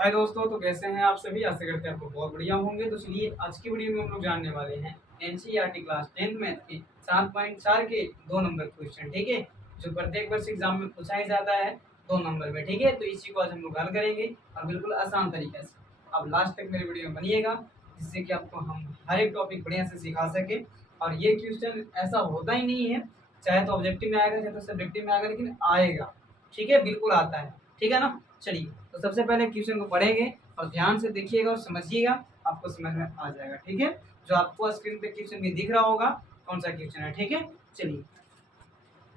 हाय दोस्तों, तो कैसे हैं आप सभी। आशा करते हैं आपको बहुत बढ़िया होंगे। तो चलिए आज की वीडियो में हम लोग जानने वाले हैं एनसीईआरटी क्लास 10th मैथ के 7.4 के 2 नंबर क्वेश्चन। ठीक है, जो प्रत्येक वर्ष एग्जाम में पूछा ही जाता है 2 नंबर में। ठीक है, तो इसी को आज हम लोग हल करेंगे और बिल्कुल आसान तरीके से। आप लास्ट तक मेरे वीडियो में बनिएगा, जिससे कि आपको हम हर एक टॉपिक बढ़िया से सिखा सके। और ये क्वेश्चन ऐसा होता ही नहीं है, चाहे तो ऑब्जेक्टिव में आएगा चाहे तो सब्जेक्टिव में आएगा, लेकिन आएगा। ठीक है, बिल्कुल आता है। ठीक है ना। चलिए, तो सबसे पहले क्वेश्चन को पढ़ेंगे और ध्यान से देखिएगा और समझिएगा, आपको समझ में आ जाएगा। ठीक है, जो आपको स्क्रीन पे क्वेश्चन भी दिख रहा होगा कौन सा क्वेश्चन है। ठीक है, चलिए।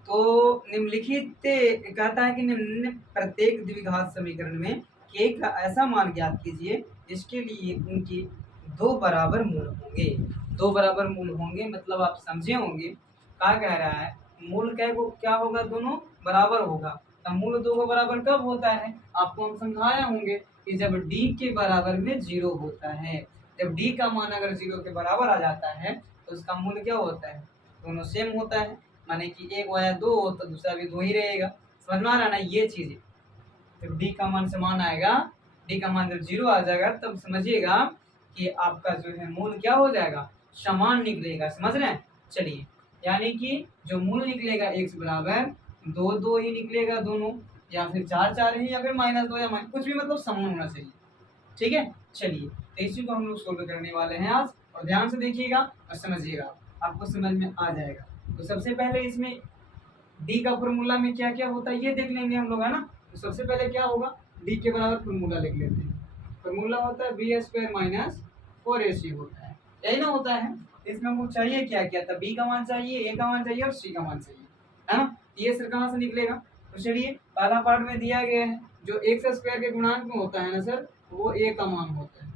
तो निम्नलिखित कहता है कि निम्न प्रत्येक द्विघात समीकरण में k का ऐसा मान ज्ञात कीजिए जिसके लिए उनके दो बराबर मूल होंगे। दो बराबर मूल होंगे मतलब आप समझे होंगे क्या कह रहा है। मूल क्या होगा, दोनों बराबर होगा। तो मूल दो को बराबर कब होता है, आपको हम समझाए होंगे कि जब d के बराबर में 0 होता है। जब d का मान अगर 0 के बराबर आ जाता है तो उसका मूल क्या होता है, दोनों सेम होता है। माने कि एक वाया 2 हो तो दूसरा भी 2 ही रहेगा। समझ में आ रहा है ना ये चीज। जब d का मान समान आएगा, d का मान जब 0 आ जाएगा तब समझिएगा कि आपका जो है मूल क्या हो जाएगा, समान निकलेगा। समझ रहे हैं। चलिए, यानी कि जो मूल निकलेगा x बराबर 2 2 ही निकलेगा दोनों, या फिर 4 4 ही, या फिर -2 या कुछ भी, मतलब समान होना चाहिए। ठीक है, चलिए, तो इसी को हम लोग सोल्व करने वाले हैं आज। और ध्यान से देखिएगा और समझिएगा, आपको समझ में आ जाएगा। तो सबसे पहले इसमें डी का फॉर्मूला में क्या क्या होता है ये देख लेंगे हम लोग, है ना। तो सबसे पहले क्या होगा, डी के बराबर फॉर्मूला लिख लेते हैं। फॉर्मूला होता है बी स्क्वायर माइनस 4ac होता है, यही ना होता है। इसमें हमको चाहिए क्या क्या था, बी का मान चाहिए, ए का मान चाहिए और सी का मान चाहिए, है ना। ये सर कहाँ से निकलेगा। तो चलिए, पहला पार्ट में दिया गया है जो एक्स स्क्वायर के गुणांक में होता है ना सर, वो ए का मान होता है।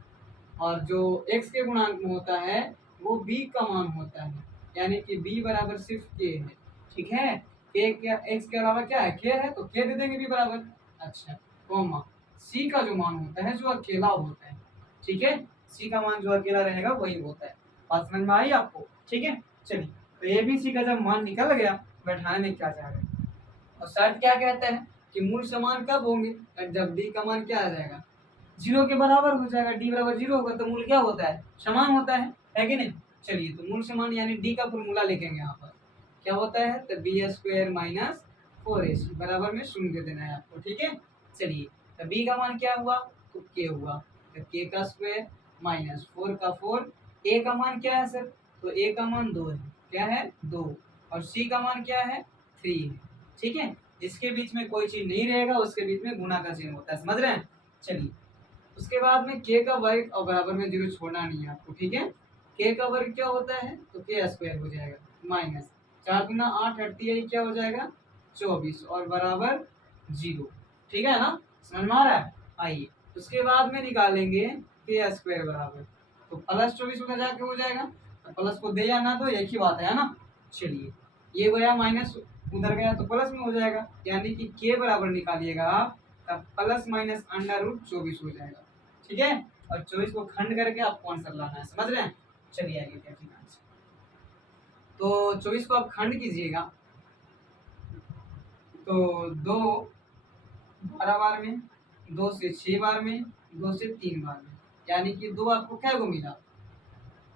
और जो x के गुणांक में होता है वो b का मान होता है, यानी कि b बराबर सिर्फ k है। ठीक है, k क्या x के अलावा क्या है, k है, तो k दे देंगे b बराबर। अच्छा, कोमा c का जो मान होता है जो अकेला होता है। ठीक है, c का मान जो अकेला रहेगा वही होता है। बात समझ में आई आपको। ठीक है, चलिए, तो ए बी सी का जब मान निकल गया, बैठाने में क्या जा रहा है। और शर्त क्या कहता है कि मूल समान कब होंगे, जब d का मान क्या आ जाएगा, 0 के बराबर हो जाएगा। d बराबर 0 होगा तो मूल क्या होता है, समान होता है कि नहीं। चलिए, तो मूल समान यानी d का फॉर्मूला लिखेंगे यहाँ पर। क्या होता है, तो बी स्क्वायर माइनस 4ac बराबर में शून्य दे देना है आपको। ठीक है, चलिए, तो b का मान क्या हुआ, तो k हुआ। तो k का स्क्वायर माइनस 4 का 4, a का मान क्या है सर, तो a का मान 2 है। क्या है, 2। और c का मान क्या है, 3 है। ठीक है, जिसके बीच में कोई चीज नहीं रहेगा उसके बीच में गुणा का चिन्ह होता है। समझ रहे हैं। चलिए, उसके बाद में k का वर्ग और बराबर में 0 छोड़ना नहीं है आपको। ठीक है, k का वर्ग क्या होता है, तो k स्क्वायर हो जाएगा माइनस 4 गुना 8 हटती है, क्या हो जाएगा 24 और बराबर 0। ठीक है ना, समझ में आ रहा है। आइए, उसके बाद में निकालेंगे k स्क्वायर बराबर, तो प्लस 24 उधर जाके हो जाएगा, तो प्लस को दे या ना दो एक ही बात है ना। चलिए, ये गया माइनस, उधर गया तो प्लस में हो जाएगा, यानी कि k बराबर निकालिएगा आप तब प्लस माइनस अंडर रूट 24 हो जाएगा। ठीक है, और 24 को खंड करके आपको आंसर लाना है। समझ रहे हैं। चलिए आगे क्या ठीक आंसर। तो 24 को आप खंड कीजिएगा तो 2 12 बार में, 2 से 6 बार में, 2 से 3 बार में, यानी कि 2 आपको क्या को मिला,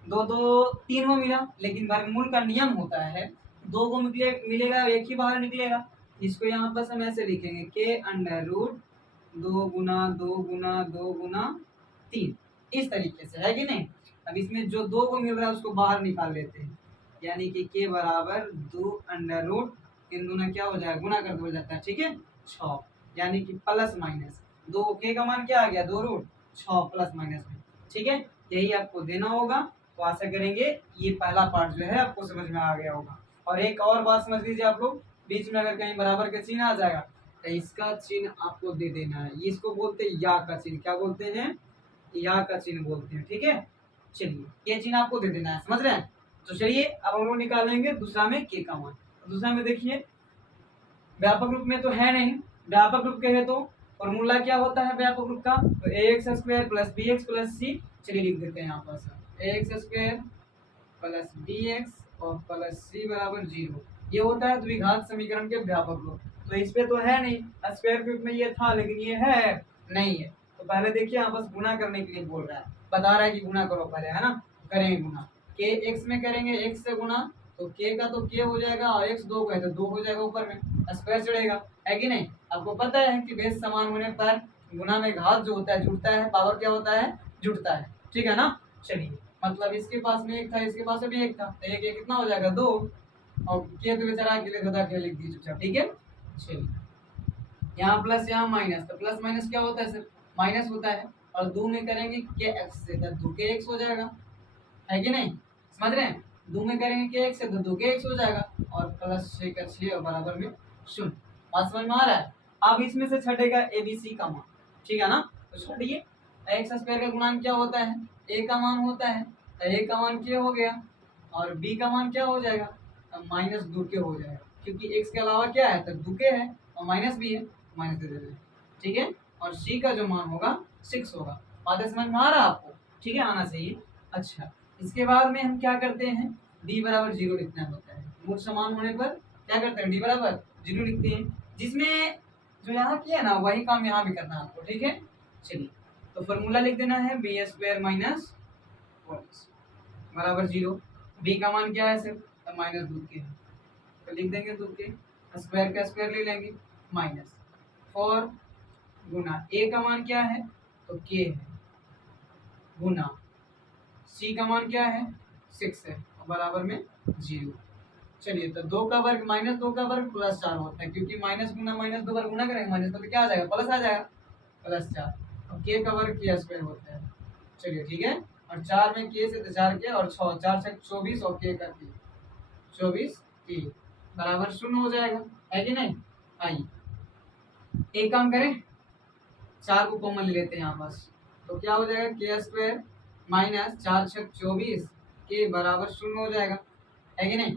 2 2 3 को मिला। लेकिन वर्गमूल का नियम होता है 2 को मिलेगा एक ही बाहर निकलेगा। इसको यहाँ पर हम ऐसे लिखेंगे के अंडर रूट 2 गुना 2 गुना 2 गुना 3, इस तरीके से, है कि नहीं। अब इसमें जो 2 को मिल रहा है उसको बाहर निकाल लेते हैं, यानी कि के बराबर 2 अंडर रूट, इन दोनों क्या हो जाएगा, गुना कर दो हो जाता है। ठीक है, 6, यानी कि प्लस माइनस 2, के का मान क्या आ गया 2 रूट 6 प्लस माइनस में। ठीक है, यही आपको देना होगा। तो आशा करेंगे ये पहला पार्ट जो है आपको समझ में आ गया होगा। और एक और बात समझ लीजिए आप लोग, बीच में अगर कहीं बराबर का चिन्ह आ जाएगा तो इसका चिन्ह आपको दे देना है। इसको बोलते हैं या का चिन्ह, क्या बोलते हैं, या का चिन्ह बोलते हैं। ठीक है, चलिए, ये चिन्ह आपको दे देना है। समझ रहे हैं। तो चलिए, अब हम लोग निकालेंगे दूसरा में के का मान। दूसरा में देखिए, व्यापक रूप में तो है नहीं, व्यापक रूप के है तो फॉर्मूला क्या होता है व्यापक रूप का, तो A X square plus B X plus C. चलिए लिख देते हैं यहाँ पर, A X square plus B X और प्लस सी बराबर 0। ये होता है द्विघात समीकरण के व्यापक रूप। तो इस पे तो है नहीं, स्क्वायर रूप में ये था लेकिन ये है नहीं है, तो पहले देखिए यहाँ बस गुना करने के लिए बोल रहा है, बता रहा है कि गुना करो पहले, है ना। करेंगे गुना, के एक्स में करेंगे, एक्स से गुना तो के का तो के हो जाएगा और एक्स 2 का है तो 2 हो जाएगा, ऊपर में स्क्वायर चढ़ेगा, है कि नहीं। आपको पता है कि बेस समान होने पर गुना में घात जो होता है जुड़ता है, पावर क्या होता है, जुड़ता है, ठीक है ना। चलिए मतलब इसके पास में एक था, इसके पास में भी एक था, तो एक एक कितना हो जाएगा 2, और के तो बेचारा के लिए खुदा के लिख दीजिए चुपचाप, ठीक है। चलिए यहाँ प्लस यहाँ माइनस, तो प्लस माइनस क्या होता है, सिर्फ माइनस होता है, और दो में करेंगे के एक्स से तो दो के एक्स हो जाएगा, है कि नहीं, समझ रहे हैं। दो में करेंगे के एक्स से तो दो के एक्स हो जाएगा, और प्लस 6 का 6 और बराबर में 0। बात समझ में आ रहा है। अब इसमें से छटेगा ए बी सी का मान, ठीक है ना। तो छटिए, एक्स स्क्वायर का गुणांक क्या होता है, ए का मान होता है, तो ए का मान क्या हो गया, और बी का मान क्या हो जाएगा, माइनस 2 के हो जाएगा, क्योंकि एक्स के अलावा क्या है, तो 2 के है और माइनस भी है, माइनस दे देते हैं, ठीक है। और सी का जो मान होगा 6 होगा। बातें समझ में आ रहा है आपको, ठीक है, आना चाहिए। अच्छा, इसके बाद में हम क्या करते हैं, डी बराबर 0 लिखना होता है। मूल समान होने पर क्या करते हैं, डी बराबर 0 लिखते हैं, जिसमें जो यहाँ किया ना वही काम यहाँ भी करना है आपको, ठीक है। चलिए तो फॉर्मूला लिख देना है बी स्क्वायर माइनस बराबर 0। बी का मान क्या है, सिर्फ माइनस 2 के है, तो लिख देंगे 2 के, स्क्वायर का स्क्वायर ले लेंगे, माइनस 4 गुना ए का मान क्या है, तो के है, गुना सी का मान क्या है 6 है, और बराबर में 0। चलिए तो 2 का वर्ग माइनस 2 का वर्ग प्लस 4 होता है, क्योंकि माइनस गुना माइनस 2 वर्ग गुना करेंगे माइनस तो क्या आ जाएगा, प्लस आ जाएगा, प्लस 4, और के का वर्ग के स्क्वायर होता है। चलिए ठीक है, और 4 में के से तो 4 के, और 6 4 से 24 और के का के 24 के बराबर 0 हो जाएगा, है कि नहीं। आइए एक काम करें, 4 को कॉमन ले लेते हैं यहाँ पास, तो क्या हो जाएगा, के स्क्वायर माइनस 4 6 24 के बराबर 0 हो जाएगा, है कि नहीं।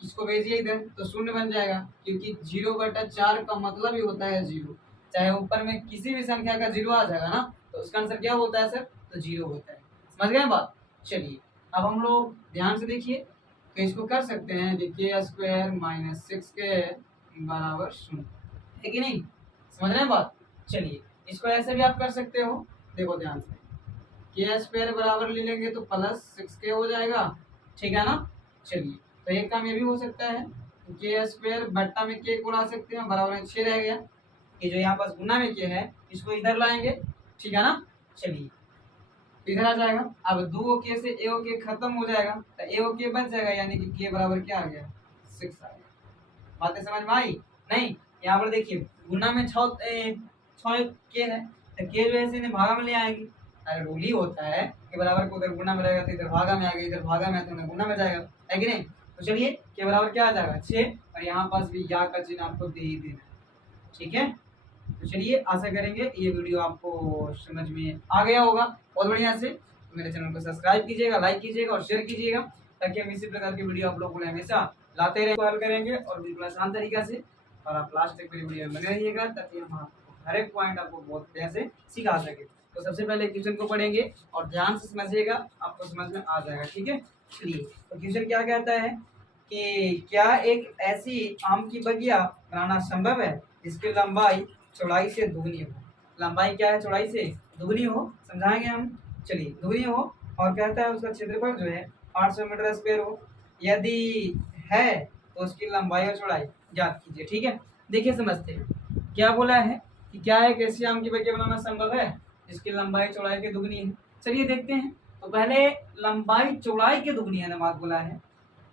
इसको भेजिए इधर तो 0 बन जाएगा, क्योंकि 0/4 का मतलब ही होता है 0, चाहे ऊपर में किसी भी संख्या का 0 आ जाएगा ना, तो उसका आंसर क्या होता है सर, तो 0 होता है। समझ गए बात। चलिए अब हम लोग ध्यान से देखिए, तो इसको कर सकते हैं, देखिए स्क्वायर माइनस 6 के बराबर 0, है कि नहीं, समझ रहे हैं बात। चलिए इसको ऐसे भी आप कर सकते हो, देखो ध्यान से, के स्क्वायर बराबर ले लेंगे तो प्लस 6 के हो जाएगा, ठीक है ना। चलिए तो एक काम ये भी हो सकता है, के स्क्वायर बट्टा में के को ला सकते हैं, बराबर में 6 रह गया, ये जो यहाँ पास गुना में के है इसको इधर लाएंगे, ठीक है ना। चलिए इधर आ जाएगा, अब 2 के से ए के खत्म हो जाएगा, तो ए के बच जाएगा, यानी कि के बराबर क्या आ गया, 6 आ गया। बातें समझ में आई नहीं। यहाँ पर देखिए गुना में 6 के है, तो के जो है इसे भागा में ले आएंगे, अरे रूल ही होता है कि बराबर को उधर गुना में रहेगा तो इधर भागा में आ गया, इधर भागा में तो गुना में जाएगा, है कि नहीं। तो चलिए के बराबर क्या आ जाएगा 6, और यहाँ पास भी या का चिन्ह आपको दे ही देना है, ठीक है। तो चलिए आशा करेंगे ये वीडियो आपको समझ में आ गया होगा बहुत बढ़िया से। तो मेरे चैनल को सब्सक्राइब कीजिएगा, लाइक कीजिएगा और शेयर कीजिएगा, ताकि हम इसी प्रकार की वीडियो आप लोगों को हमेशा लाते रहे, हल करेंगे और बिल्कुल आसान तरीका से, और आप लास्ट तक मेरी वीडियो में बने रहिएगा, ताकि हम आपको हर एक पॉइंट आपको बहुत बढ़िया से सिखा सके। तो सबसे पहले क्वेश्चन को पढ़ेंगे और ध्यान से समझिएगा, आपको समझ में आ जाएगा, ठीक है। चलिए तो क्वेश्चन क्या कहता है कि क्या एक ऐसी आम की बगिया बनाना संभव है जिसकी लंबाई चौड़ाई से दुगनी हो। लंबाई क्या है, चौड़ाई से दुगनी हो, समझाएंगे हम। चलिए दुगनी हो, और कहता है उसका क्षेत्रफल जो है 800 मीटर स्क्वायर हो, यदि है तो उसकी लंबाई और चौड़ाई ज्ञात कीजिए, ठीक है। देखिए समझते हैं क्या बोला है कि क्या एक ऐसी आम की बगिया बनाना संभव है जिसकी लंबाई चौड़ाई के दुगनी है। चलिए देखते हैं, तो पहले लंबाई चौड़ाई के दुगनी है ना, बात बोला है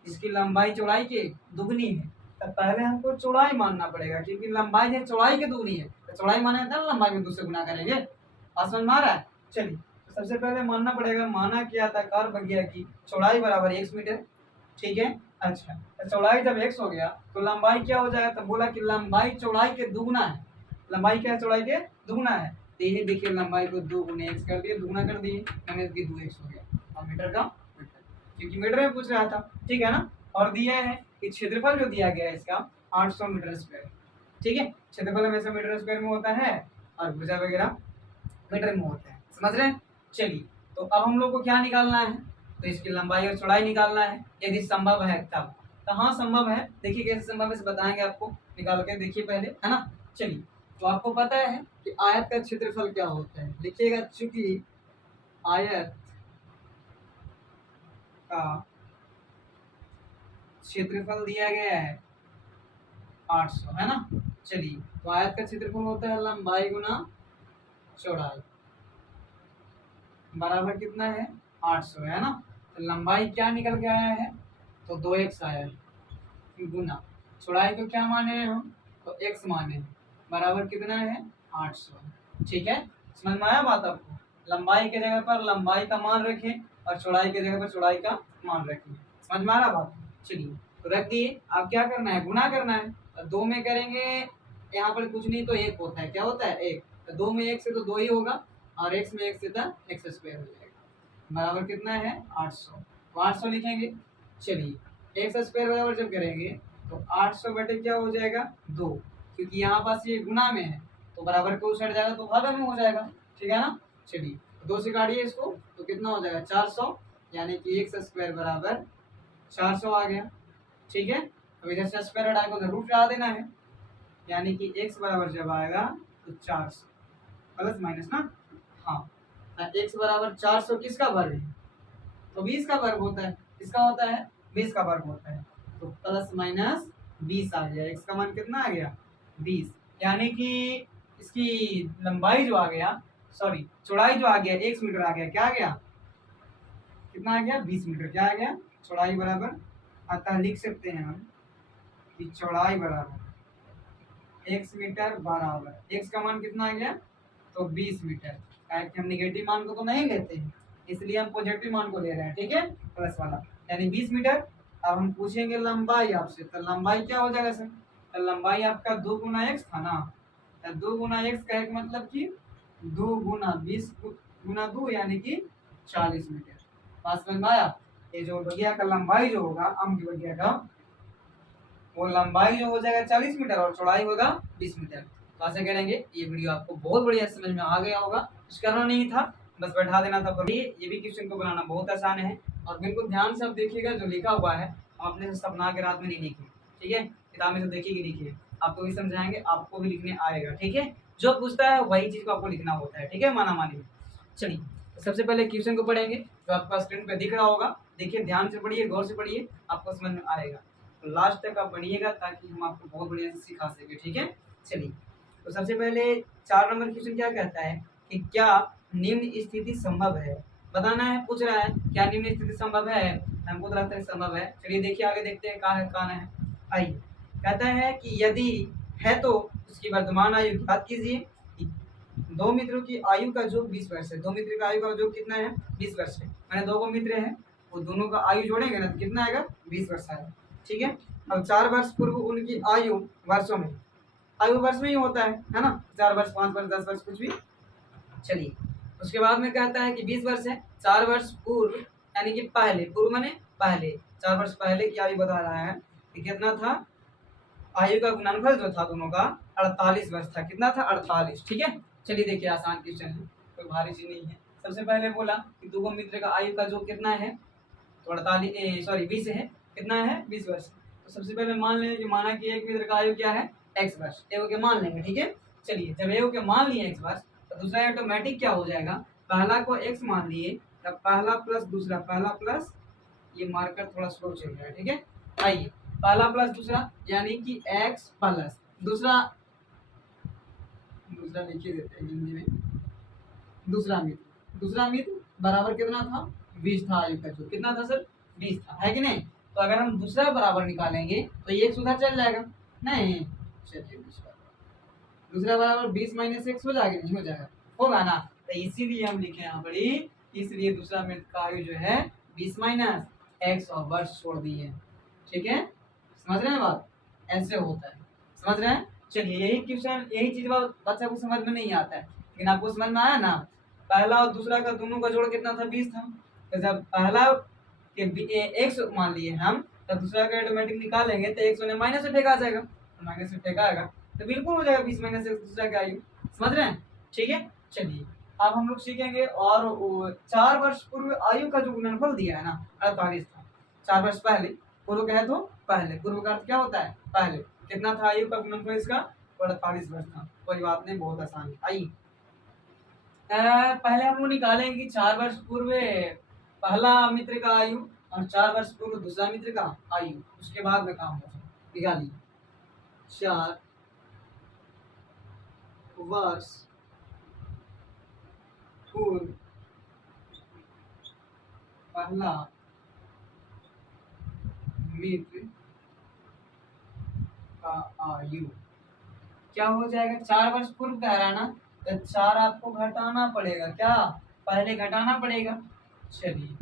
जिसकी लंबाई चौड़ाई के दुगनी है, तो पहले हमको चौड़ाई मानना पड़ेगा, क्योंकि लंबाई है चौड़ाई के दुगनी है, तो चौड़ाई माने था लंबाई में 2 से गुना करेंगे, बात समझ में आ रहा है। चलिए तो सबसे पहले मानना पड़ेगा, माना क्या था, कार बगिया की चौड़ाई बराबर 1 मीटर, ठीक है। अच्छा तो चौड़ाई जब 1 हो गया तो लंबाई क्या हो जाएगा, तो बोला कि लंबाई चौड़ाई के दुगना है, लंबाई क्या है, चौड़ाई के दुगना है, तो ये देखिए लंबाई को 2 गुने x कर दिए, दुगना कर दिए, यानी कि 2x हो गया, और मीटर का मीटर, क्योंकि मीटर में पूछ रहा था, ठीक है ना। और दिया है कि क्षेत्रफल जो दिया गया है इसका 800 मीटर स्क्वायर, ठीक है। क्षेत्रफल हमेशा मीटर स्क्वायर में होता है और भुजा वगैरह मीटर में होता है, समझ रहे हैं। चलिए तो अब हम लोग को क्या निकालना है, तो इसकी लंबाई और चौड़ाई निकालना है, यदि संभव है तब। तो हाँ संभव है, देखिए कैसे संभव है बताएंगे आपको, निकाल के देखिए पहले, है ना। चलिए तो आपको पता है कि आयत का क्षेत्रफल क्या होता है, लिखिएगा। चूंकि आयत का क्षेत्रफल दिया गया है 800, है ना। चलिए, तो आयत का क्षेत्रफल होता है लंबाई गुना चौड़ाई, बराबर कितना है 800, है ना। तो लंबाई क्या निकल के आया है, तो 2x आया है, गुना चौड़ाई को क्या माने हैं हम, तो x माने हैं, बराबर कितना है 800। ठीक है, समझ में आया बात आपको। लंबाई के जगह पर लंबाई का मान रखें और चौड़ाई के जगह पर चौड़ाई का मान रखें। समझ में आ रहा बात। चलिए, तो रख दिए। अब क्या करना है, गुना करना है। तो 2 में करेंगे, यहाँ पर कुछ नहीं तो 1 होता है, क्या होता है 1। तो 2 में 1 से तो 2 ही होगा, और x में 1 से था x स्क्वायर हो जाएगा, बराबर कितना है 800। तो 800 लिखेंगे। चलिए, x स्क्वायर बराबर जब करेंगे तो 800 बटे क्या हो जाएगा 2, क्योंकि यहाँ पास ये गुना में है तो बराबर को उस हट जाएगा तो भागा में हो जाएगा। ठीक है ना। चलिए, 2 से काटिए इसको तो कितना हो जाएगा 400, यानी कि x स्क्वायर बराबर 400 आ गया। ठीक है, अब इधर से स्क्वायर हटा के उधर रूट लगा देना है, यानी कि x बराबर जब आएगा तो 400, प्लस माइनस ना। हाँ, x बराबर 400 किसका वर्ग है, तो 20 का वर्ग होता है। किसका होता है, 20 का वर्ग होता है। तो प्लस माइनस 20 आ गया, x का मान कितना आ गया 20, यानी कि इसकी लंबाई जो आ गया, सॉरी चौड़ाई जो आ गया 1 मीटर आ गया। क्या आ गया, कितना आ गया 20 मीटर। क्या आ गया, चौड़ाई बराबर, अतः लिख सकते हैं हम कि चौड़ाई बराबर 1 मीटर बराबर x का मान कितना आ गया, तो 20 मीटर। हम निगेटिव मान को तो नहीं लेते हैं, इसलिए हम पॉजिटिव मान को ले रहे हैं। ठीक है, प्लस वाला, यानी 20 मीटर। अब हम पूछेंगे लंबाई आपसे, तो लंबाई क्या हो जाएगा सर, तो लंबाई आपका 2 गुना x था ना। तो 2 गुना x का एक मतलब कि 2 गुना 20 गुना 2, यानी कि 40 मीटर। पास में आया। ये जो बगिया का लंबाई जो होगा, आम की बगिया का, वो लंबाई जो हो जाएगा 40 मीटर और चौड़ाई होगा 20 मीटर। तो ऐसे करेंगे। ये वीडियो आपको बहुत बढ़िया समझ में आ गया होगा, कुछ करना नहीं था, बस बैठा देना था। पर ये भी क्वेश्चन को बनाना बहुत आसान है, और बिल्कुल ध्यान से आप देखिएगा, जो लिखा हुआ है आपने से सपना के रात में नहीं लिखी। ठीक है, किताब में से देखिए लिखिए, आपको भी समझाएंगे, आपको भी लिखने आएगा। ठीक है, जो पूछता है वही चीज़ को आपको लिखना होता है। ठीक है, माना मानी में। चलिए, तो सबसे पहले क्वेश्चन को पढ़ेंगे, जो आपका स्क्रीन पे दिख रहा होगा। देखिए, ध्यान से पढ़िए, गौर से पढ़िए, आपको समझ में आएगा। तो लास्ट तक आप पढ़िएगा ताकि हम आपको बहुत बढ़िया से सिखा सके। ठीक है, चलिए, तो सबसे पहले 4 नंबर क्वेश्चन क्या कहता है कि क्या निम्न स्थिति संभव है, बताना है। पूछ रहा है क्या निम्न स्थिति संभव है, हमको तो लगता है संभव है। चलिए देखिए, आगे देखते हैं कहाँ है कहाँ है। आइए, कहता है कि यदि है तो उसकी वर्तमान आयु ज्ञात कीजिए। 2 मित्रों की आयु का योग 20 वर्ष है। 2 मित्र का आयु का योग कितना है 20 वर्ष है। मैंने 2 मित्र हैं, वो दोनों का आयु जोड़ेंगे ना तो कितना आएगा 20 वर्ष आएगा। ठीक है, अब 4 वर्ष पूर्व उनकी आयु वर्षों में, आयु वर्ष में ही होता है ना, 4 वर्ष 5 वर्ष 10 वर्ष कुछ भी। चलिए, उसके बाद में कहता है कि 20 वर्ष है, 4 वर्ष पूर्व, यानी कि पहले, पूर्व माने पहले, 4 वर्ष पहले की आयु बता रहा है कि कितना था, आयु का गुणनफल जो था दोनों का 48 वर्ष था। कितना था 48। ठीक है, चलिए देखिए, आसान क्वेश्चन है, कोई भारी चीज नहीं है। सबसे पहले बोला कि 2 मित्र का आयु का जो कितना है, तो 48 सॉरी 20 है। कितना है 20 वर्ष। तो सबसे पहले मान लेंगे कि माना कि एक मित्र का आयु क्या है x वर्ष, एगो के मान लेंगे। ठीक है, चलिए, जब एगो के मान लिए x वर्ष, तो दूसरा ऑटोमेटिक क्या हो जाएगा, पहला को x मान लिए, तब पहला प्लस दूसरा, पहला प्लस, ये मार्कर थोड़ा स्लो चल रहा है। ठीक है, आइए, पहला प्लस दूसरा, यानी कि x प्लस दूसरा, दूसरा लिखिए देते हैं हिंदी में, दूसरा मित्र बराबर कितना था 20 था। आयु का जो कितना था सर 20 था, है कि नहीं। तो अगर हम दूसरा बराबर निकालेंगे तो ये सुधार चल जाएगा नहीं। चलिए, दूसरा बराबर 20 माइनस एक्स हो जाएगा, नहीं हो जाएगा, होगा ना। तो इसीलिए हम लिखे यहाँ पर ही, इसलिए दूसरा मित्र का आयु जो है 20 माइनस एक्स और वर्ष छोड़ दिए। ठीक है, समझ रहे हैं बात, ऐसे होता है, समझ रहे हैं। चलिए, यही क्वेश्चन, यही चीज बच्चा को समझ में नहीं आता है, लेकिन आपको समझ में आया ना। पहला और दूसरा का दोनों का जोड़ कितना था 20 था। तो जब पहला के एक्स मान लिए हम, तब दूसरा का ऑटोमेटिक निकालेंगे तो एक्स उन्हें माइनस में फेंका आ जाएगा, तो माइनस में फेंका आएगा तो बिल्कुल हो जाएगा 20 माइनस एक्स दूसरा का आयु। समझ रहे हैं। ठीक है, चलिए, अब हम लोग सीखेंगे। और 4 वर्ष पूर्व आयु का जो गुणनफल दिया है ना 48 था। 4 वर्ष पहले, पूर्व कहे तो पहले, पूर्व का अर्थ क्या होता है पहले, कितना था आयु का गुणनफल इसका तो 48 वर्ष था। कोई बात नहीं, बहुत आसान है। आइए पहले हम लोग निकालेंगे कि 4 वर्ष पूर्व पहला मित्र का आयु और 4 वर्ष पूर्व दूसरा मित्र का आयु, उसके बाद में काम होगा। निकालिए 4 वर्ष पूर्व पहला मित्र का आयु क्या हो जाएगा, 4 वर्ष पूर्व कह रहा है ना, तो 4 आपको घटाना पड़ेगा, क्या पहले घटाना पड़ेगा। चलिए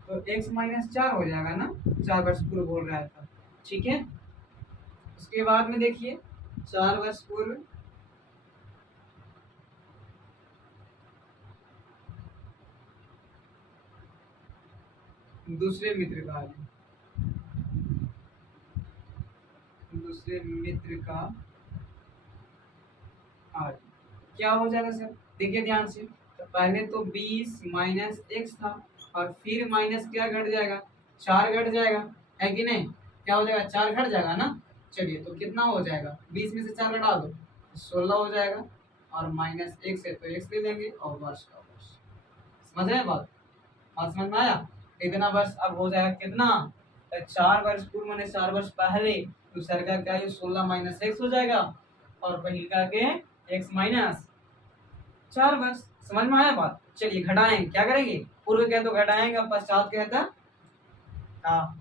तो x माइनस 4 हो जाएगा ना, 4 वर्ष पूर्व बोल रहा था, ठीक है। उसके बाद में देखिए 4 वर्ष पूर्व दूसरे मित्र का आयु, दूसरे मित्र का आयु क्या हो जाएगा सर, देखिए ध्यान से। तो पहले तो 20 माइनस x था और फिर माइनस क्या घट जाएगा, 4 घट जाएगा, है कि नहीं। क्या हो जाएगा, 4 घट जाएगा ना। चलिए तो कितना हो जाएगा, 20 में से 4 घटा दो 16 हो जाएगा, और माइनस x है तो x ले लेंगे और वर्ष का वर्ष। समझ रहे हैं बात, बात समझ में आया। इतना वर्ष अब हो जाएगा कितना, 4 वर्ष पूर्व मैंने 4 वर्ष पहले, दूसरे का क्या है 16 माइनस x हो जाएगा, और पहले का के x माइनस 4 वर्ष। समझ में आया बात। चलिए घटाएंगे, क्या करेंगे, पूर्व कहे तो घटाएंगे, अब पश्चात कहता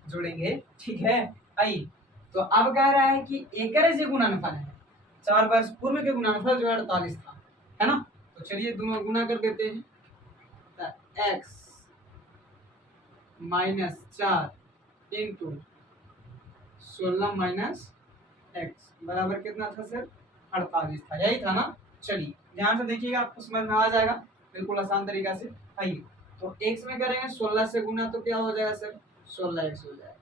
जोड़ेंगे, ठीक है। आइए तो अब कह रहा है कि एकरे से गुणनफल है, 4 वर्ष पूर्व के गुणनफल जो 48 था, है ना। तो चलिए दोनों गुना कर देते हैं, तो x minus 4 into 16 minus x बराबर कितना था सर, 48 था, यही था ना। चलिए ध्यान से देखिएगा, आपको समझ में आ जाएगा बिल्कुल आसान तरीका से। आइए तो x में करेंगे 16 से गुना, तो क्या हो जाएगा सर, 16x हो जाएगा।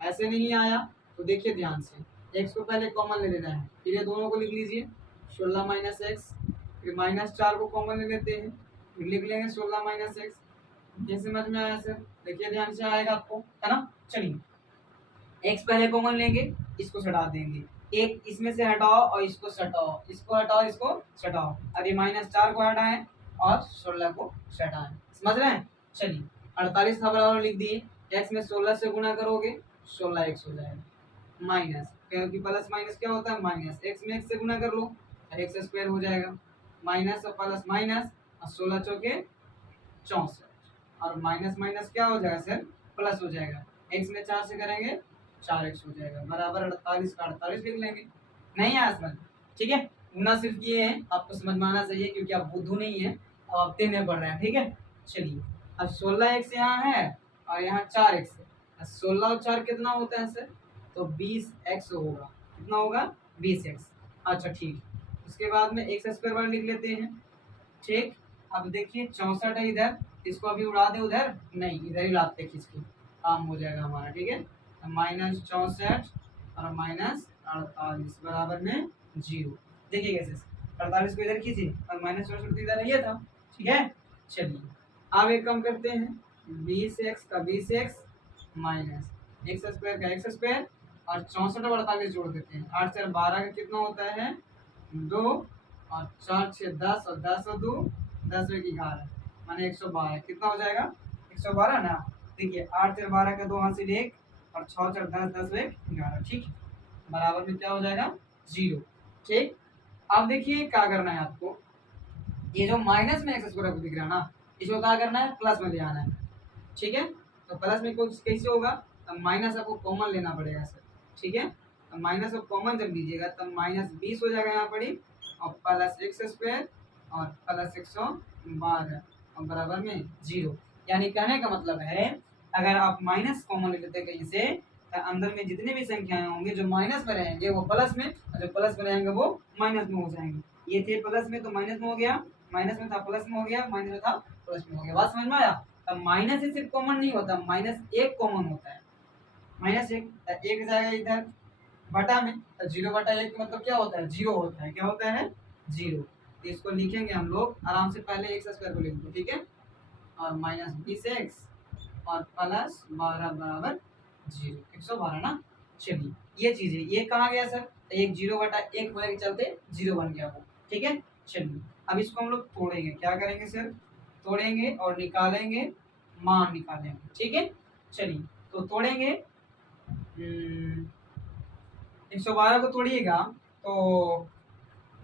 ऐसे नहीं आया तो देखिए ध्यान से, x को पहले कॉमन ले लेना है, फिर ये दोनों को लिख लीजिए 16 माइनस एक्स, फिर माइनस 4 को कॉमन ले लेते हैं, फिर लिख लेंगे 16 माइनस एक्स। ये समझ में आया सर, देखिए ध्यान से आएगा आपको, है ना। चलिए x पहले कॉमन लेंगे, इसको हटा देंगे, एक इसमें से हटाओ और इसको हटाओ, इसको हटाओ, इसको हटाओ। अब ये माइनस 4 को हटाएं और 16 को हटाएं, समझ रहे हैं। चलिए 48 का बराबर लिख दिए, x में 16 से गुना करोगे 16x हो जाएगा, माइनस क्योंकि प्लस माइनस क्या होता है माइनस, x में x से गुना कर लो x स्क्वायर हो जाएगा, माइनस और प्लस माइनस, और 16 चौके 64, और माइनस माइनस क्या हो जाएगा सर, प्लस हो जाएगा, x में 4 से करेंगे 4x हो जाएगा, बराबर 48 का 48 लिख लेंगे। नहीं आया समझ, ठीक है। गुना सिर्फ ये है, आपको समझ में आना चाहिए क्योंकि आप बुद्धू नहीं है, अब आप तेने पढ़ रहे हैं, ठीक है। चलिए अब 16x यहाँ है और यहाँ 4x है, 16 और 4 कितना होता है सर, तो 20x होगा, कितना होगा 20x। अच्छा ठीक, उसके बाद में x स्क्वायर वाला लिख लेते हैं, ठीक। अब देखिए 64 है इधर, इसको अभी उड़ा दे उधर, नहीं इधर ही लाते खींच के, काम हो जाएगा हमारा, ठीक है। माइनस 64 और माइनस 48 बराबर में 0। देखिए कैसे 48 को इधर खींचे और माइनस 64 इधर ये था, ठीक है। चलिए अब एक काम करते हैं, 20x का 20x माइनस एक्स स्क्वायर का एक्स स्क्वायर और 64 और 48 जोड़ देते हैं, 8 4 12 का कितना होता है 2, और 4 6 10 और 10 और 2 10 1 11 माने 112, कितना हो जाएगा 112 ना। देखिए 8 4 12 का 2 हासिल 1 और 6 4 10 10 1 11, ठीक है, बराबर में क्या हो जाएगा 0, ठीक। अब देखिए क्या करना है आपको, ये जो माइनस में एक्स स्क्वायर दिख रहा है ना, इसको क्या करना है प्लस में ले आना है, ठीक है। तो प्लस में कुछ कैसे होगा, तब माइनस आपको कॉमन लेना पड़ेगा सर, ठीक है। तो माइनस को कॉमन जब लीजिएगा तब माइनस 20 हो जाएगा यहाँ पर ही, और प्लस एक्स स्क्वायर और प्लस 112 और बराबर में 0। यानी कहने का मतलब है अगर आप माइनस कॉमन ले लेते कहीं से, तो अंदर में जितने भी संख्याएं होंगे जो माइनस में रहेंगे वो प्लस में, और जो प्लस में रहेंगे वो माइनस में हो जाएंगे। ये थे प्लस में तो माइनस में हो गया, माइनस में था प्लस में हो गया, माइनस में था प्लस में हो गया, बात समझ में आया। तब माइनस से सिर्फ कॉमन नहीं होता, माइनस एक कॉमन होता है, माइनस एक जाएगा इधर बटा में, तो 0/1 का मतलब क्या होता है 0 होता है, क्या होता है 0। तो इसको लिखेंगे हम लोग आराम से, पहले एक्स स्क्वायर को लिख दो, ठीक है, और माइनस 20x और प्लस 12 बराबर 0, 112 ना। चलिए ये चीज है, ये कहाँ गया सर, तो एक 0/1 होने के चलते 0 बन गया वो। ठीक है, चलिए अब इसको हम लोग तोड़ेंगे। क्या करेंगे सर? तोड़ेंगे और निकालेंगे, मान निकालेंगे। ठीक है, चलिए तो तोड़ेंगे। 112 को तोड़िएगा तो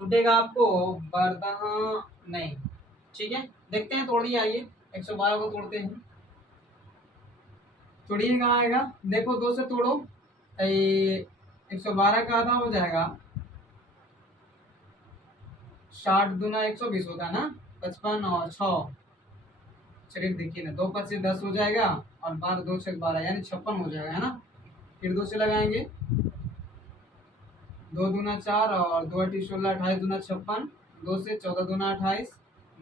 टूटेगा आपको बरदहा नहीं। ठीक है, देखते हैं, तोड़िए, आइए 112 को तोड़ते हैं। तोड़िए, कहाँ आएगा? देखो 2 से तोड़ो, 112 का आधा हो जाएगा 60 दूना 120 होता है ना, 55 और 6। चलिए देखिए ना, 2 5 से 10 हो जाएगा और 12 2 6 12 यानी 56 हो जाएगा, है ना। फिर 2 से लगाएंगे, 2 दूना 4 और 2 8 16, 28 दूना 56, 2 से 14 दूना 28,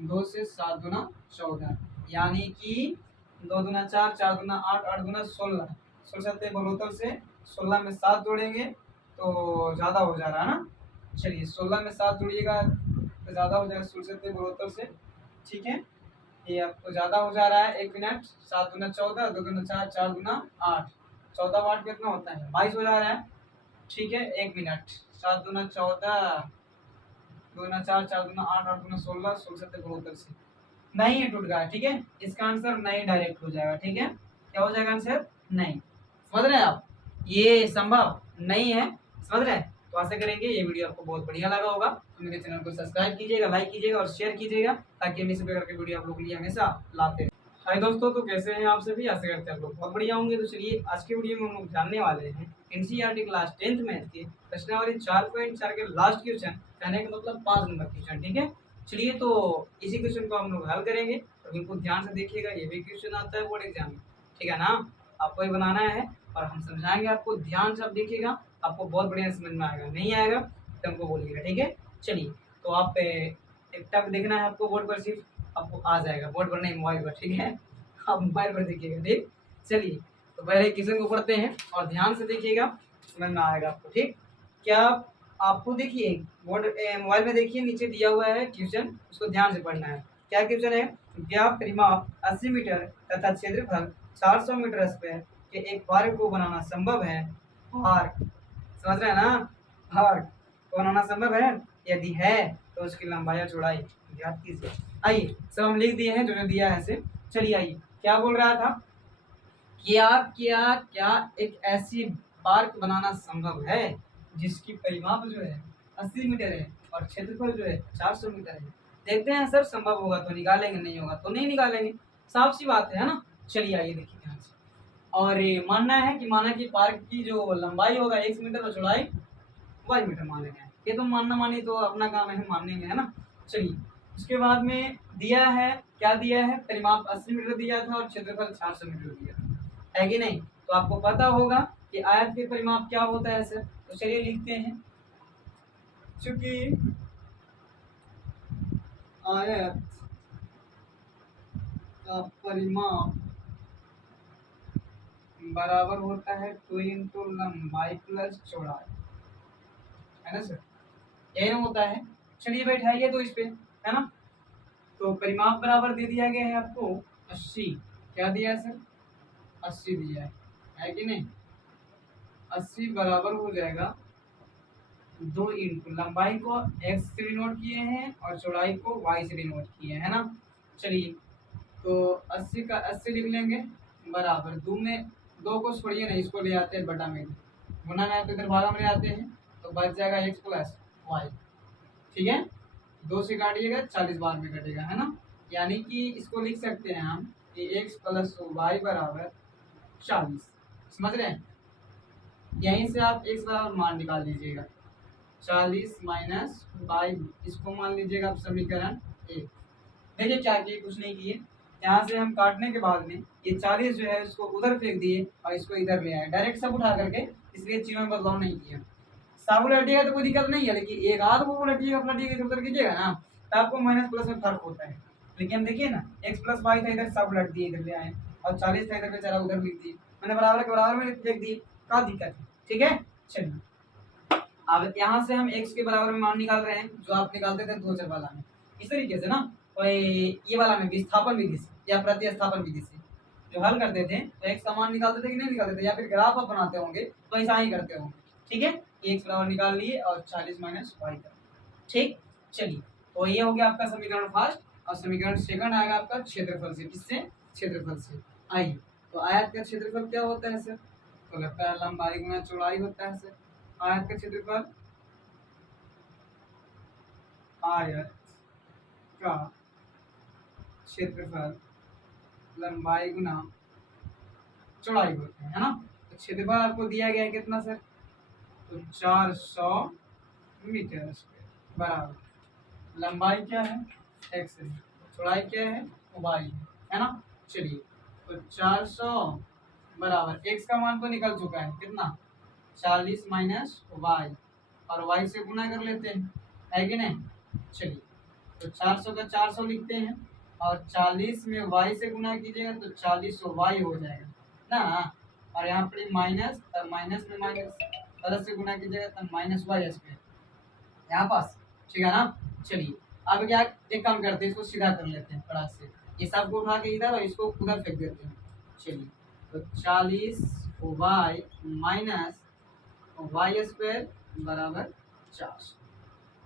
2 से 7 दूना 14, यानी कि 2 दूना 4, 4 दूना 8, 8 दूना 16, 16 सत्ते 72 से 16 में 7 जोड़ेंगे तो ज़्यादा हो जा रहा है ना। चलिए 16 में 7 जोड़िएगा तो ज़्यादा हो जाएगा 16 सत्ते 72 से। ठीक है, ये आपको ज़्यादा हो जा रहा है। 1 मिनट, 7 दूना 14, 2 दूना 4, 4 दूना 8, 14 8 कितना होता है? 22 हो जा रहा है। ठीक है, 1 मिनट, 7 दूना 14, 2 दूना 4, 4 दूना 8, 8 दूना 16, 16 सत्ते 72 से नहीं, ये टूट गया। ठीक है, इसका आंसर नहीं डायरेक्ट हो जाएगा। ठीक है, क्या हो जाएगा आंसर? नहीं। समझ रहे हैं आप? ये संभव नहीं है, समझ रहे हैं? तो आशा करेंगे ये वीडियो आपको बहुत बढ़िया लगा होगा। तो मेरे चैनल को सब्सक्राइब कीजिएगा, लाइक कीजिएगा और शेयर कीजिएगा, ताकि हम इसी प्रकार के वीडियो आप लोगों के लिए हमेशा लाते रहें। हाय दोस्तों, तो कैसे हैं आप सभी? आशा करते हैं आप लोग बहुत बढ़िया होंगे। तो चलिए आज के वीडियो में हम लोग जानने वाले हैं एनसीईआरटी क्लास 10th मैथ के प्रश्नावली 4.4 के लास्ट क्वेश्चन, कहने का मतलब 5 नंबर क्वेश्चन। ठीक है, चलिए तो इसी क्वेश्चन को हम लोग हल करेंगे और बिल्कुल ध्यान से देखिएगा। ये भी क्वेश्चन आता है बोर्ड एग्जाम में, ठीक है ना। आपको ही बनाना है और हम समझाएंगे आपको, ध्यान से आप देखिएगा, आपको बहुत बढ़िया समझ में आएगा। नहीं आएगा तो हमको बोलिएगा, ठीक है। चलिए तो आप एक टक देखना है आपको बोर्ड पर, सिर्फ आपको आ जाएगा, बोर्ड पर नहीं मोबाइल पर, ठीक है। आप मोबाइल पर देखिएगा, ठीक। चलिए तो पहले क्वेश्चन को पढ़ते हैं और ध्यान से देखिएगा, समझ में आएगा आपको, ठीक। क्या आपको देखिए बोर्ड मोबाइल में देखिए, नीचे दिया हुआ है क्वेश्चन, उसको ध्यान से पढ़ना है। क्या क्वेश्चन है? व्यास परिमाप 80 मीटर तथा क्षेत्रफल 400 मीटर स्क्वायर के एक पार्क को बनाना संभव है। पार्क, समझ रहे हैं ना? पार्क को बनाना संभव है, यदि है तो उसकी लंबाई और चौड़ाई ज्ञात कीजिए। आइए सब हम लिख दिए हैं जो दिया है ऐसे। चलिए आइए, क्या बोल रहा था? क्या क्या क्या एक ऐसी पार्क बनाना संभव है जिसकी परिमाप जो है 80 मीटर है और क्षेत्रफल जो है 400 मीटर है। देखते हैं सर, संभव होगा तो निकालेंगे, नहीं होगा तो नहीं निकालेंगे, साफ सी बात है ना। चलिए आइए देखिए ध्यान से। और ये मानना है कि माना कि पार्क की जो लंबाई होगा 1 मीटर और चौड़ाई 5 मीटर मान लेंगे। ये तो मानना मानी तो अपना काम है, मानेंगे, है ना। चलिए उसके बाद में दिया है, क्या दिया है? परिमाप 80 मीटर दिया था और क्षेत्रफल 400 मीटर दिया था, है कि नहीं। तो आपको पता होगा कि आयत के परिमाप क्या होता है सर। तो चलिए लिखते हैं, चूंकि आयत का परिमाप बराबर होता है 2 इंटू लंबाई प्लस चौड़ाई, है ना सर, यही होता है। चलिए बैठाइए तो इस पे, है ना। तो परिमाप बराबर दे दिया गया है आपको 80, क्या दिया है सर? 80 दिया है कि नहीं। 80 बराबर हो जाएगा 2 इंटू लंबाई को x से डिनोट किए हैं और चौड़ाई को y से डिनोट किए हैं, है ना। चलिए तो 80 का 80 लिख लेंगे बराबर 2 में 2 को छोड़िए नहीं, इसको ले आते हैं बटा में, गुना में तो इधर भागा में ले आते हैं तो बच जाएगा x प्लस वाई। ठीक है, 2 से काटिएगा 40 बार में कटेगा, है ना। यानी कि इसको लिख सकते हैं हम कि x प्लस वाई बराबर 40। समझ रहे हैं? यहीं से आप x बराबर मान निकाल लीजिएगा, 40 माइनस वाई, इसको मान लीजिएगा आप समीकरण 1। देखिए क्या किए, कुछ नहीं किए, यहाँ से हम काटने के बाद में ये 40 जो है इसको उधर फेंक दिए और इसको इधर ले आए, डायरेक्ट सब उठा करके, इसलिए चीज़ों में बदलाव नहीं किया। साबु लटिएगा तो कोई दिक्कत नहीं है, लेकिन एक आध वो लटिएगा पलटिएगा इधर उधर कीजिएगा ना तो आपको माइनस प्लस में फर्क होता है। लेकिन देखिए ना, x प्लस वाई था, इधर सब लट दिए, इधर ले आए, और 40 था इधर बेचारा उधर लिख दिए, मैंने बराबर के बराबर में लिख दिए, क्या दिक्कत है? ठीक है, चलिए अब यहाँ से हम x के बराबर में मान निकाल रहे हैं, जो आप निकालते थे 2 चर वाला में, इस तरीके से ना। और ये वाला में विस्थापन विधि से या प्रतिस्थापन विधि से जो हल करते थे तो x का मान निकालते थे कि नहीं निकालते थे, या फिर ग्राफ आप बनाते होंगे तो ऐसा ही करते होंगे। ठीक है, एक्स बराबर निकाल लिए और 40 माइनस वाई कर। ठीक, चलिए तो ये हो गया आपका समीकरण फर्स्ट। और समीकरण सेकंड आएगा आपका क्षेत्रफल से। किससे? क्षेत्रफल से। आइए, तो आयत का क्षेत्रफल क्या होता है सर? तो लगता है लंबाई गुना चौड़ाई होता है सर। आयत का क्षेत्रफल, आयत का क्षेत्रफल लंबाई गुना चौड़ाई होता है ना। तो क्षेत्रफल आपको दिया गया है कितना सर? तो 400 मीटर स्क्वायर बराबर लंबाई क्या है? एक्स है, चौड़ाई क्या है? वाई है ना। चलिए, तो 400 बराबर एक्स का मान तो निकल चुका है, कितना? 40 माइनस वाई, और वाई से गुना कर लेते हैं, है कि नहीं? चलिए, तो 400 का 400 लिखते हैं, और 40 में वाई से गुना कीजिएगा तो 40 वाई हो जाएगा ना। और यहाँ पर माइनस, माइनस में माइनस प्लस से गुना कीजिएगा तो माइनस वाई स्क्वायर यहाँ पास, ठीक है ना। चलिए, अब क्या, एक काम करते हैं, इसको सीधा कर लेते हैं फटाक से। ये सब को उठा के इधर और इसको उधर फेंक देते हैं। चलिए, तो 40 वाई माइनस वाई स्क्वायर बराबर 400।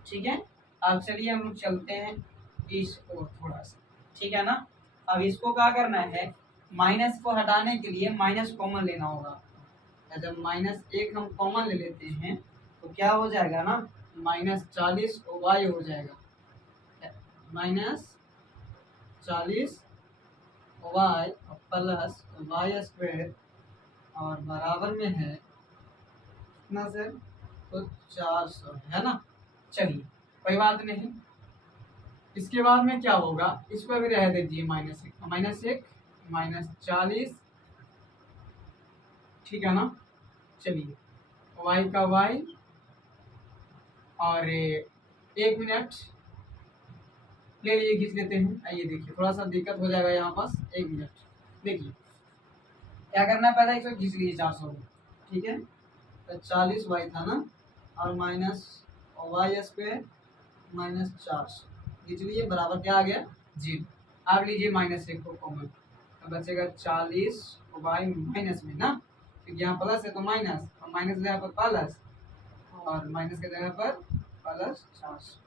ठीक है, अब चलिए हम लोग चलते हैं इस और थोड़ा सा, ठीक है ना। अब इसको क्या करना है, माइनस को हटाने के लिए माइनस कॉमन लेना होगा। जब -1 हम कॉमन ले लेते हैं तो क्या हो जाएगा ना, -40 वाई हो जाएगा, -40 वाई प्लस वाई स्क्वायर, और बराबर में है कितना सर? तो 400 है ना। चलिए, कोई बात नहीं। इसके बाद में क्या होगा, इसको भी रह दीजिए -1 -40, ठीक है ना। चलिए, वाई का वाई, और 1 मिनट ले लिए, खींच लेते हैं। आइए देखिए, थोड़ा सा दिक्कत हो जाएगा यहाँ पास, 1 मिनट। देखिए क्या करना है, पहले इसको खींच लीजिए 400 को, ठीक है। तो 40 वाई था ना, और माइनस वाई स्क्वायर माइनस 400 खींच लिए, बराबर क्या आ गया? 0। अब लीजिए -1 को कॉमन, तो बचेगा 40 वाई माइनस में ना, क्योंकि यहाँ प्लस है तो माइनस, और माइनस जगह पर प्लस, और माइनस की जगह पर प्लस 400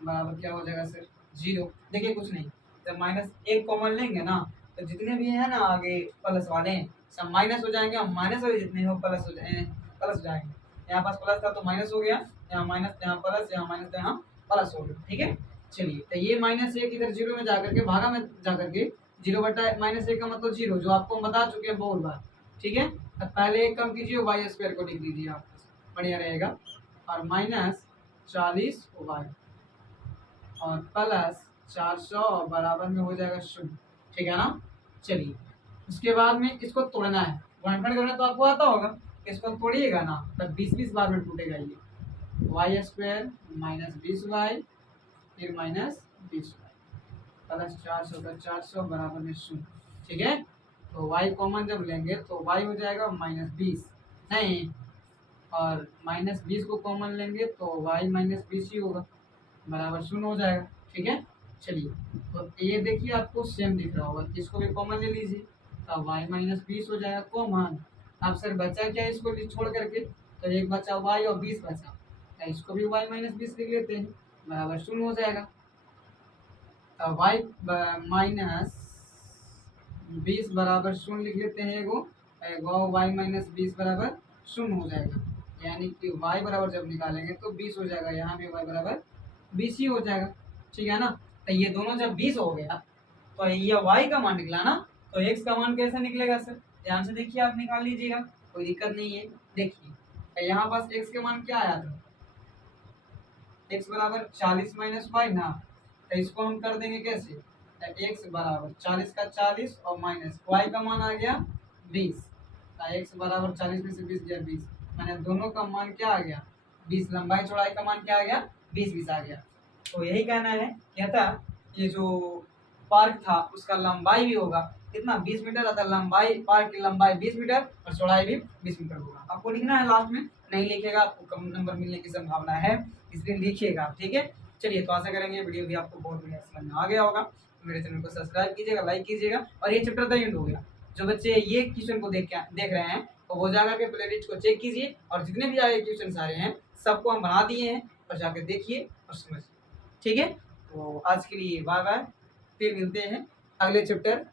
बराबर क्या हो जाएगा सर? 0। देखिए कुछ नहीं, जब -1 कॉमन लेंगे ना तो जितने भी है ना आगे प्लस वाले सब माइनस हो जाएंगे, और माइनस वाले जितने हो प्लस हो जाएंगे, प्लस हो जाएंगे। यहाँ पास प्लस था तो माइनस हो गया, यहाँ माइनस, यहाँ प्लस, यहाँ माइनस, यहाँ प्लस हो गया, ठीक है। चलिए, तो ये -1 इधर 0 में जाकर के, भागा में जाकर के 0 बटा -1 का मतलब 0, जो आपको हम बता चुके हैं बहुत बार, ठीक है। अब पहले एक कम कीजिए, वाई स्क्वायर को लिख दीजिए आप, बढ़िया रहेगा, और -40 वाई और प्लस 400 बराबर में हो जाएगा 0, ठीक है ना। चलिए, उसके बाद में इसको तोड़ना है, गुणनखंड करना तो आपको आता होगा। इसको तोड़िएगा ना तब 20-20 बार में टूटेगा ये, वाई स्क्वायर -20 वाई, फिर -20 वाई, प्लस 400 का 400 बराबर में 0, ठीक है। तो वाई कॉमन जब लेंगे तो वाई हो जाएगा -20, नहीं, और -20 को कॉमन लेंगे तो वाई -20 ही होगा, बराबर 0 हो जाएगा, ठीक है। चलिए, तो ये देखिए आपको सेम दिख रहा होगा, इसको भी कॉमन ले लीजिए, तो वाई -20 हो जाएगा कॉमन। अब सर बचा क्या इसको छोड़ करके, तो एक बचा वाई और 20 बचा, तो इसको भी वाई -20 लिख लेते हैं, बराबर 0 हो जाएगा। तो वाई -20 बराबर 0 लिख लेते हैं, एगो वाई -20 बराबर 0 हो जाएगा, यानी कि y बराबर जब निकालेंगे तो 20 हो जाएगा, यहाँ भी y बराबर 20 ही हो जाएगा, ठीक है ना। तो ये दोनों जब 20 हो गया तो ये y का मान निकला ना, तो x का मान कैसे निकलेगा सर? ध्यान से देखिए, आप निकाल लीजिएगा, कोई दिक्कत नहीं है। देखिए, तो यहाँ पास x के मान क्या आया था? x बराबर 40 माइनस वाई ना, तो इसको हम कर देंगे कैसे? तो x बराबर 40 का 40 और माइनस y का मान आ गया 20, तो x बराबर 40 में से 20 गया 20, मैंने दोनों का मान क्या आ गया? 20। लंबाई चौड़ाई का मान क्या आ गया? 20-20 आ गया। तो यही कहना है, कहता ये जो पार्क था उसका लंबाई भी होगा कितना? 20 मीटर, अतः लंबाई, पार्क की लंबाई 20 मीटर और चौड़ाई भी 20 मीटर होगा। आपको लिखना है, लास्ट में नहीं लिखेगा आपको कम नंबर मिलने की संभावना है, इसलिए लिखिएगा, ठीक है। चलिए, तो आशा करेंगे वीडियो भी आपको बहुत बढ़िया समझ में आ गया होगा। मेरे चैनल को सब्सक्राइब कीजिएगा, लाइक कीजिएगा, और ये चैप्टर तो एंड हो गया। जो बच्चे ये क्वेश्चन को देख रहे हैं और वो जाकर के प्ले लिस्ट को चेक कीजिए और जितने भी आगे क्वेश्चन आ रहे हैं सबको हम बना दिए हैं और जाकर देखिए और समझिए। ठीक है, तो आज के लिए बाय बाय, फिर मिलते हैं अगले चैप्टर